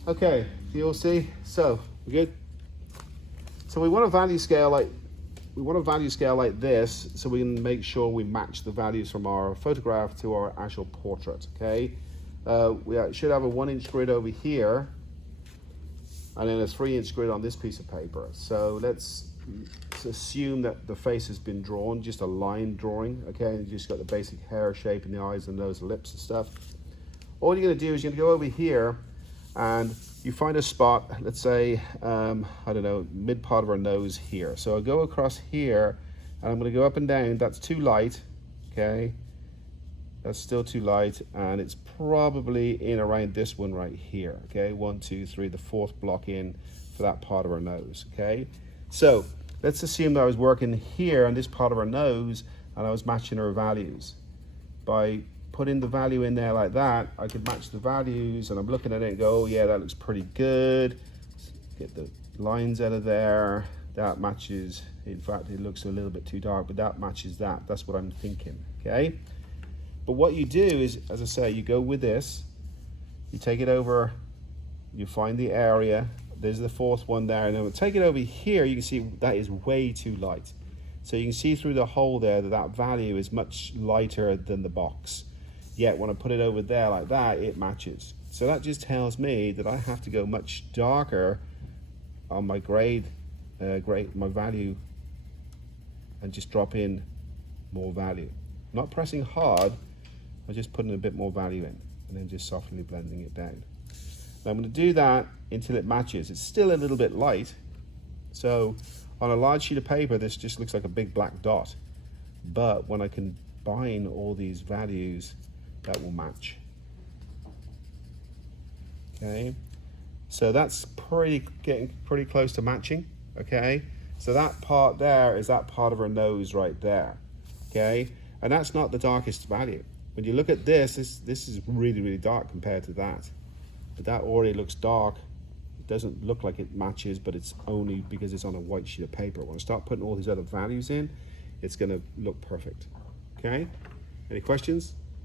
Okay, you'll see. So we're good. So we want a value scale like this, so we can make sure we match the values from our photograph to our actual portrait. Okay, we should have a 1-inch grid over here, and then a 3-inch grid on this piece of paper. So let's assume that the face has been drawn, just a line drawing. Okay, and you just got the basic hair shape in the eyes and nose and lips and stuff. All you're going to do is you're going to go over here and you find a spot, let's say, I don't know, mid part of our nose here. So I'll go across here and I'm going to go up and down. That's too light, okay? That's still too light, and it's probably in around this one right here, okay? 1, 2, 3, the 4th block in for that part of our nose, okay? So let's assume that I was working here on this part of our nose and I was matching our values. By putting the value in there like that, I could match the values, and I'm looking at it and go, oh yeah, that looks pretty good. Get the lines out of there. That matches, in fact, it looks a little bit too dark, but that matches that. That's what I'm thinking, okay? But what you do is, as I say, you go with this, you take it over, you find the area, there's the 4th one there, and then we'll take it over here, you can see that is way too light. So you can see through the hole there that that value is much lighter than the box. Yet when I put it over there like that, it matches. So that just tells me that I have to go much darker on my my value, and just drop in more value. Not pressing hard, I'm just putting a bit more value in and then just softly blending it down. Now I'm going to do that until it matches. It's still a little bit light, so on a large sheet of paper this just looks like a big black dot, but when I combine all these values, that will match. Okay, so that's getting pretty close to matching. Okay, so that part there is that part of our nose right there. Okay, and that's not the darkest value. When you look at this is really dark compared to that, but that already looks dark. It doesn't look like it matches, but it's only because it's on a white sheet of paper. When I start putting all these other values in, it's going to look perfect. Okay, any questions?